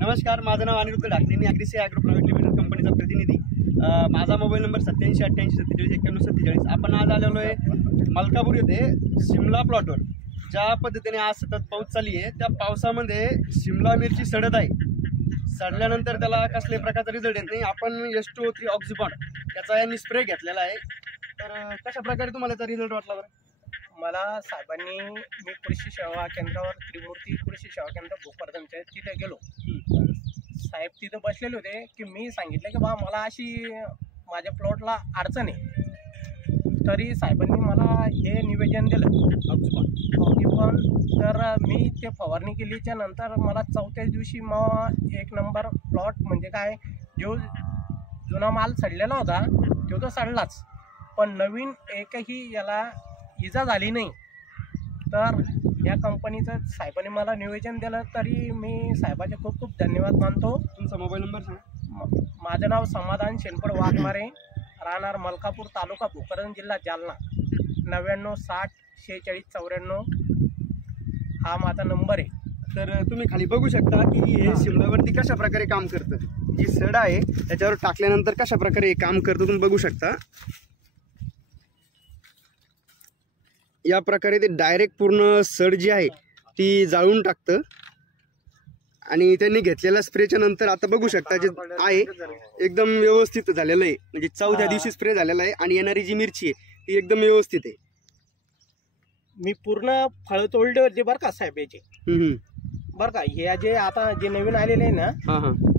नमस्कार, माझं नाव अनिरुद्ध ढाकणे. मी ॲग्रिसी agro private limited कंपनीचा प्रतिनिधी. माझा मोबाईल नंबर 8788474747. आपण आज आलेलो आहे मलकापूर येथे शिमला प्लॉटवर. ज्या पद्धतीने आज सतत पाऊस चालू आहे त्या पावसामध्ये शिमला मिरची सडत आहे. सडल्यानंतर त्याला कसल्याही प्रकारचा रिझल्ट येत नाही. आपण H2O3 ऑक्सिबॉन्ड याचा यांनी स्प्रे घेतलेला आहे. तर कशा प्रकारे तुम्हाला याचा रिझल्ट वाटला बरं? मला साहेबांनी, मी कृषी सेवा केंद्रावर त्रिमूर्ती कृषी सेवा केंद्र भोकरदनच्या तिथे गेलो. साहेब तिथे बसलेले होते की मी सांगितलं की बा मला अशी माझ्या प्लॉटला अडचण आहे. तरी साहेबांनी मला हे निवेदन दिलं पण तर मी ते फवारणी केलीच्या नंतर मला चौथ्याच दिवशी मग 1 नंबर प्लॉट म्हणजे काय, जो जुना माल सडलेला होता तो तर सडलाच, पण नवीन एकही याला इजा झाली नाही. तर या कंपनीचं साहेबांनी मला निवेदन दिलं, तरी मी साहेबाचे खूप खूप धन्यवाद मानतो. तुमचा मोबाईल नंबर सांगा. माझं नाव समाधान शेनपड वाघमारे, राहणार मलकापूर, तालुका भोकरदन, जिल्हा जालना. 99 60 46 94 हा माझा नंबर आहे. तर तुम्ही खाली बघू शकता की हे शिमलावरती कशा प्रकारे काम करतं. जी सड आहे त्याच्यावर टाकल्यानंतर कशा प्रकारे हे काम करतं तुम्ही बघू शकता. या प्रकारे ते डायरेक्ट पूर्ण सड जी आहे ती जाळून टाकतं. आणि त्यांनी घेतलेल्या स्प्रेच्या नंतर आता बघू शकता जे आहे एकदम व्यवस्थित झालेलं आहे. म्हणजे 4थ्या दिवशी स्प्रे झालेला आहे आणि येणारी जी मिरची आहे ती एकदम व्यवस्थित आहे. मी पूर्ण फळ तोडले होते बरं का साहेब याचे. बरं का, हे जे आता जे नवीन आलेले आहे ना,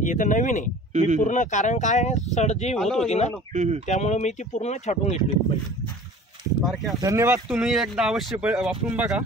हे तर नवीन आहे. मी पूर्ण, कारण काय सड जी होत होती ना त्यामुळे मी ती पूर्ण छाटून घेतली होती. धन्यवाद. तुम्ही एकदा अवश्य वापरून बघा.